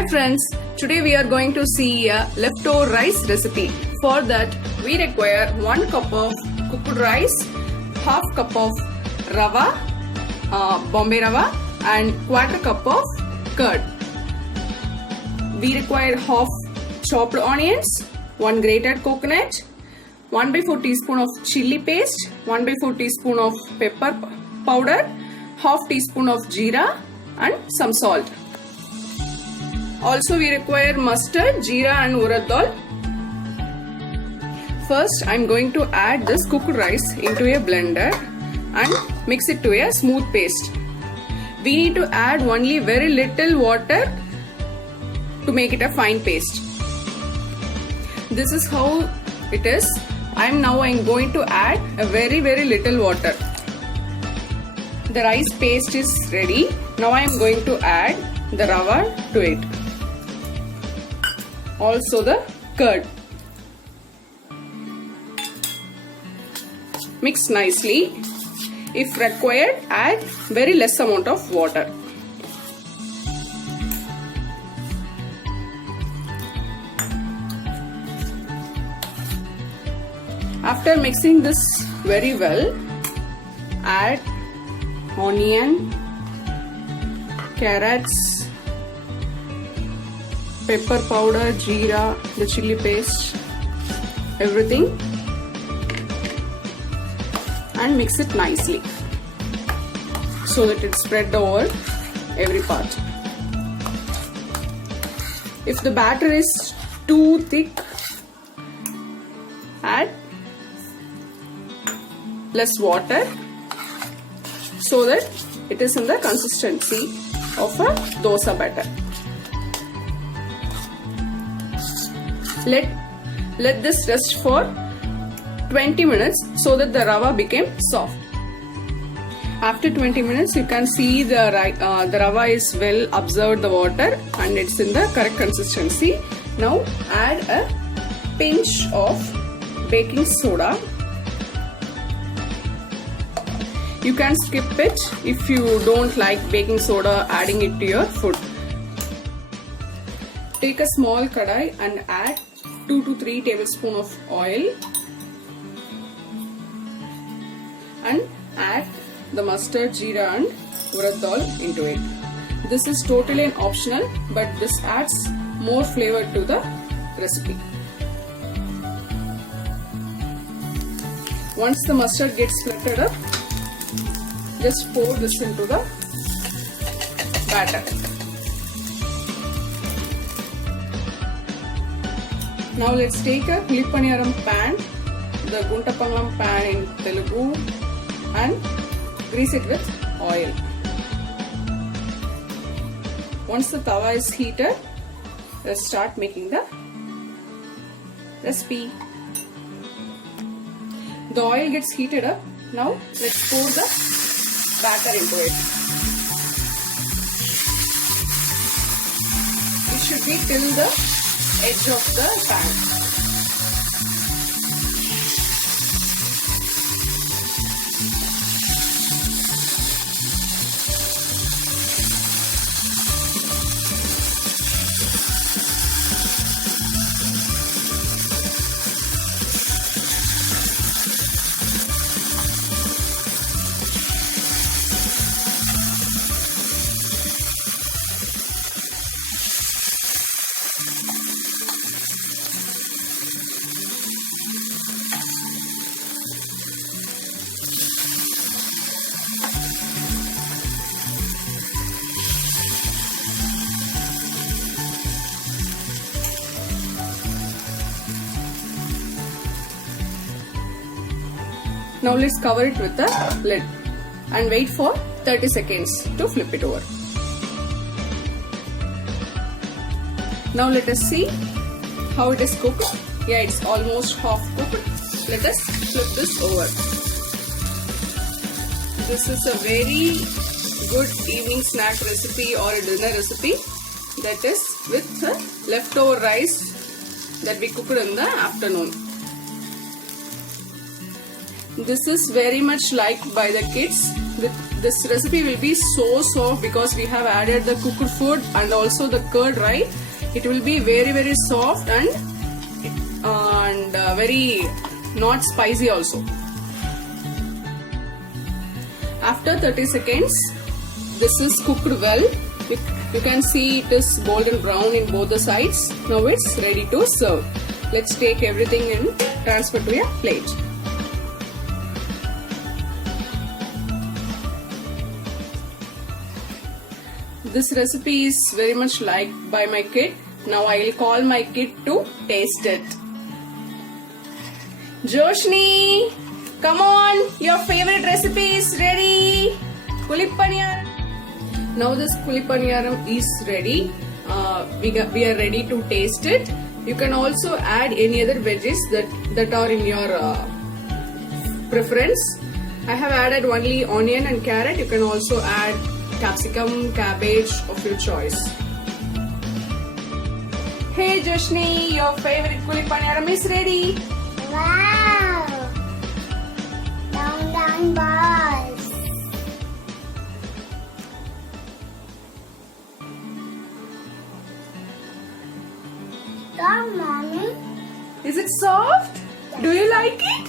Hi friends, today we are going to see a leftover rice recipe. For that we require 1 cup of cooked rice, half cup of rava, Bombay rava and quarter cup of curd. We require half chopped onions, 1 grated coconut, 1/4 teaspoon of chili paste, 1/4 teaspoon of pepper powder, half teaspoon of jeera and some salt. Also we require mustard, jeera and urad dal. First I am going to add this cooked rice into a blender and mix it to a smooth paste. We need to add only very little water to make it a fine paste. This is how it is. I am going to add a very little water. The rice paste is ready. Now I am going to add the rava to it. Also the curd. Mix nicely. If required, add very less amount of water. After mixing this very well, add onion, carrots, pepper powder, jeera, the chili paste, everything, and mix it nicely so that it spread over every part. If the batter is too thick, add less water so that it is in the consistency of a dosa batter. Let this rest for 20 minutes so that the rava became soft. After 20 minutes you can see the rava is well absorbed the water and it's in the correct consistency. Now add a pinch of baking soda. You can skip it if you don't like baking soda adding it to your food. Take a small kadai and add 2 to 3 tablespoons of oil and add the mustard, jeera and urad dal into it. This is totally an optional, but this adds more flavor to the recipe. Once the mustard gets splattered up, just pour this into the batter. Now let's take a pulipaniyaram pan, the guntapangalam pan in Telugu, and grease it with oil. Once the tawa is heated, let's start making the recipe. The oil gets heated up. Now let's pour the batter into it. It should be till the edge of the pan. Now let's cover it with the lid and wait for 30 seconds to flip it over. Now let us see how it is cooked. Yeah, it's almost half cooked. Let us flip this over. This is a very good evening snack recipe or a dinner recipe, that is with leftover rice that we cooked in the afternoon. This is very much liked by the kids. This recipe will be so soft because we have added the cooked food and also the curd, right? It will be very soft and very not spicy also. After 30 seconds, this is cooked well. You can see it is golden brown in both the sides. Now it's ready to serve. Let's take everything and transfer to a plate. This recipe is very much liked by my kid. Now I will call my kid to taste it. Joshni, come on, your favorite recipe is ready. Kulipaniyaram. Now this kulipaniyaram is ready. We are ready to taste it. You can also add any other veggies that are in your preference. I have added only onion and carrot. You can also add capsicum, cabbage of your choice. Hey Joshni, your favorite kulipaniyaram is ready. Wow! Down balls. Come, mommy. Is it soft? Do you like it?